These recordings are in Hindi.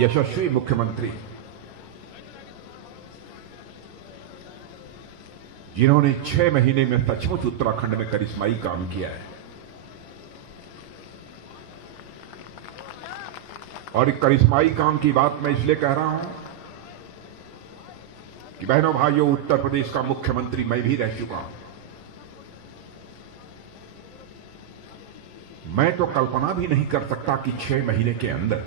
यशस्वी मुख्यमंत्री जिन्होंने 6 महीने में सचमुच उत्तराखंड में करिश्माई काम किया है। और एक करिश्माई काम की बात मैं इसलिए कह रहा हूं कि बहनों भाइयों, उत्तर प्रदेश का मुख्यमंत्री मैं भी रह चुका हूं। मैं तो कल्पना भी नहीं कर सकता कि 6 महीने के अंदर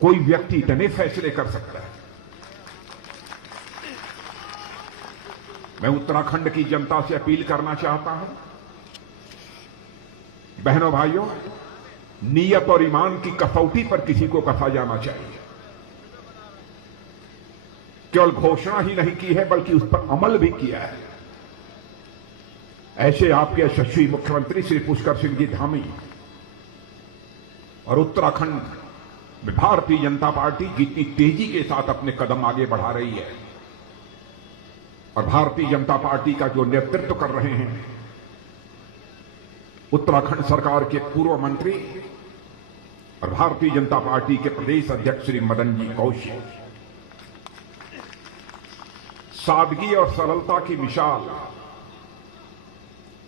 कोई व्यक्ति इतने फैसले कर सकता है। मैं उत्तराखंड की जनता से अपील करना चाहता हूं, बहनों भाइयों, नीयत और ईमान की कसौटी पर किसी को कसा जाना चाहिए। केवल घोषणा ही नहीं की है बल्कि उस पर अमल भी किया है। ऐसे आपके यशस्वी मुख्यमंत्री श्री पुष्कर सिंह जी धामी और उत्तराखंड में भारतीय जनता पार्टी जितनी तेजी के साथ अपने कदम आगे बढ़ा रही है और भारतीय जनता पार्टी का जो नेतृत्व कर रहे हैं उत्तराखंड सरकार के पूर्व मंत्री और भारतीय जनता पार्टी के प्रदेश अध्यक्ष श्री मदन जी कौशिक, सादगी और सरलता की मिसाल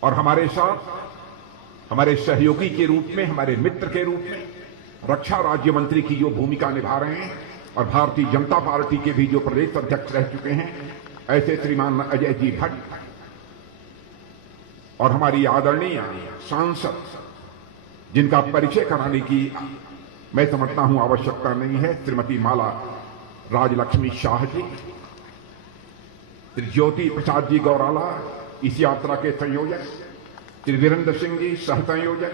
और हमारे साथ हमारे सहयोगी के रूप में, हमारे मित्र के रूप में रक्षा राज्य मंत्री की जो भूमिका निभा रहे हैं और भारतीय जनता पार्टी के भी जो प्रदेश अध्यक्ष रह चुके हैं ऐसे श्रीमान अजय जी भट्ट और हमारी आदरणीय सांसद जिनका परिचय कराने की मैं समझता हूं आवश्यकता नहीं है, श्रीमती माला राजलक्ष्मी शाह जी, श्री ज्योति प्रसाद जी गौराला इस यात्रा के संयोजक, श्री वीरेंद्र सिंह जी सह संयोजक,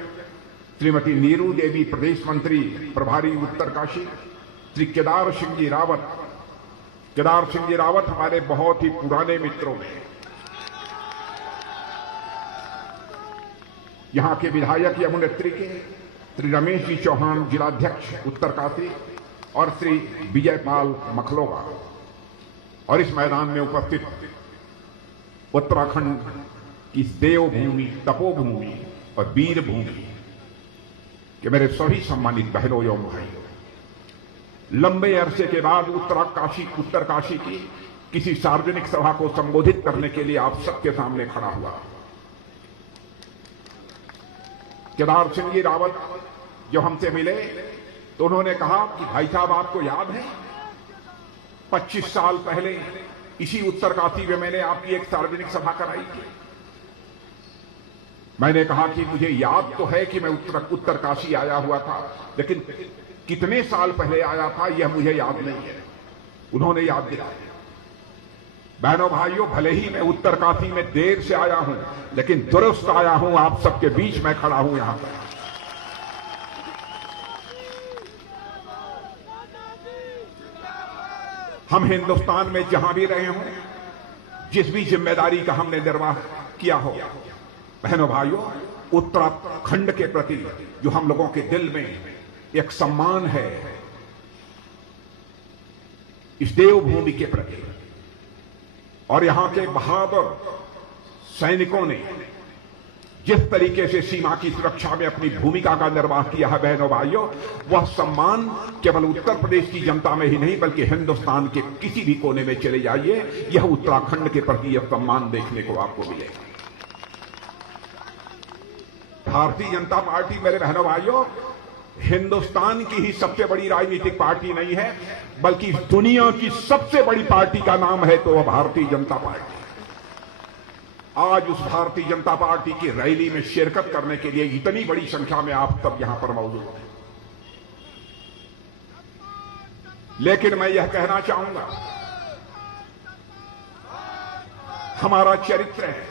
श्रीमती नीरू देवी प्रदेश मंत्री प्रभारी उत्तरकाशी, श्री केदार सिंह जी रावत। केदार सिंह जी रावत हमारे बहुत ही पुराने मित्रों में, यहां के विधायक यमुनेत्री के श्री रमेश जी चौहान जिलाध्यक्ष उत्तरकाशी और श्री विजयपाल मखलोगा, और इस मैदान में उपस्थित उत्तराखंड की देवभूमि, तपोभूमि और वीर भूमि के मेरे सभी सम्मानित बहनों एवं भाइयों, लंबे अरसे के बाद उत्तरकाशी की किसी सार्वजनिक सभा को संबोधित करने के लिए आप सबके सामने खड़ा हुआ। केदार सिंह जी रावत जब हमसे मिले तो उन्होंने कहा कि भाई साहब, आपको याद है 25 साल पहले इसी उत्तरकाशी में मैंने आपकी एक सार्वजनिक सभा कराई थी। मैंने कहा कि मुझे याद तो है कि मैं उत्तरकाशी आया हुआ था, लेकिन कितने साल पहले आया था यह मुझे याद नहीं है। उन्होंने याद दिलाया। बहनों भाइयों, भले ही मैं उत्तरकाशी में देर से आया हूं, लेकिन दुरुस्त आया हूं, आप सबके बीच में खड़ा हूं यहां पर। हम हिंदुस्तान में जहां भी रहे हों, जिस भी जिम्मेदारी का हमने निर्वाह किया हो, बहनों भाइयों, उत्तराखंड के प्रति जो हम लोगों के दिल में एक सम्मान है, इस देवभूमि के प्रति, और यहां के बहादुर सैनिकों ने जिस तरीके से सीमा की सुरक्षा में अपनी भूमिका का निर्वाह किया है, बहनों भाइयों, वह सम्मान केवल उत्तर प्रदेश की जनता में ही नहीं बल्कि हिंदुस्तान के किसी भी कोने में चले जाइए, यह उत्तराखंड के प्रति यह सम्मान देखने को आपको मिलेगा। भारतीय जनता पार्टी, मेरे बहनों भाइयों, हिंदुस्तान की ही सबसे बड़ी राजनीतिक पार्टी नहीं है बल्कि दुनिया की सबसे बड़ी पार्टी का नाम है तो वह भारतीय जनता पार्टी। आज उस भारतीय जनता पार्टी की रैली में शिरकत करने के लिए इतनी बड़ी संख्या में आप सब यहां पर मौजूद हैं। लेकिन मैं यह कहना चाहूंगा, हमारा चरित्र है,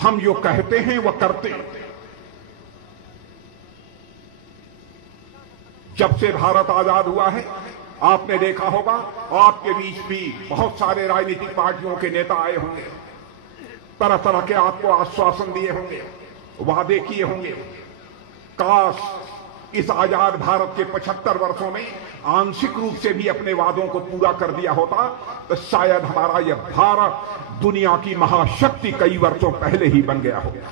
हम जो कहते हैं वह करते हैं। जब से भारत आजाद हुआ है, आपने देखा होगा आपके बीच भी बहुत सारे राजनीतिक पार्टियों के नेता आए होंगे, तरह तरह के आपको आश्वासन दिए होंगे, वादे किए होंगे। काश इस आजाद भारत के 75 वर्षों में आंशिक रूप से भी अपने वादों को पूरा कर दिया होता तो शायद हमारा यह भारत दुनिया की महाशक्ति कई वर्षों पहले ही बन गया होगा।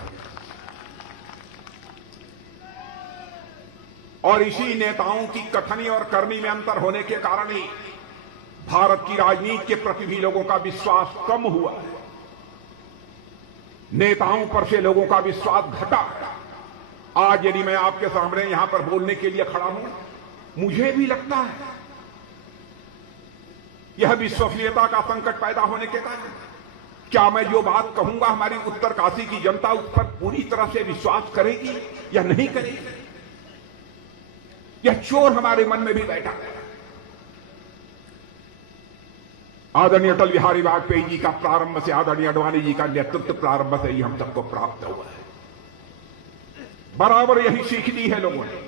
और इसी नेताओं की कथनी और करनी में अंतर होने के कारण ही भारत की राजनीति के प्रति भी लोगों का विश्वास कम हुआ है। नेताओं पर से लोगों का विश्वास घटा है। आज यदि मैं आपके सामने यहां पर बोलने के लिए खड़ा हूं, मुझे भी लगता है यह विश्वसनीयता का संकट पैदा होने के कारण क्या मैं जो बात कहूंगा हमारी उत्तरकाशी की जनता उस पर पूरी तरह से विश्वास करेगी या नहीं करेगी। यह चोर हमारे मन में भी बैठा है। आदरणीय अटल बिहारी वाजपेयी जी का प्रारंभ से आदरणीय अडवाणी जी का नेतृत्व प्रारंभ से ही हम सबको प्राप्त हुआ है। बराबर यही सीख दी है लोगों ने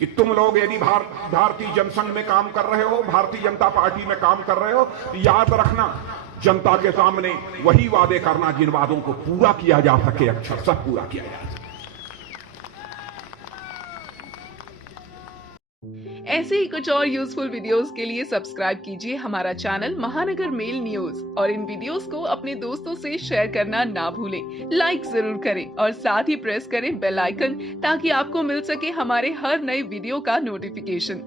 कि तुम लोग यदि भारतीय जनसंघ में काम कर रहे हो, भारतीय जनता पार्टी में काम कर रहे हो, तो याद रखना जनता के सामने वही वादे करना जिन वादों को पूरा किया जा सके, अक्षरशः पूरा किया जा सके। ऐसे ही कुछ और यूजफुल वीडियोस के लिए सब्सक्राइब कीजिए हमारा चैनल महानगर मेल न्यूज और इन वीडियोस को अपने दोस्तों से शेयर करना ना भूलें। लाइक जरूर करें और साथ ही प्रेस करें बेल आइकन ताकि आपको मिल सके हमारे हर नए वीडियो का नोटिफिकेशन।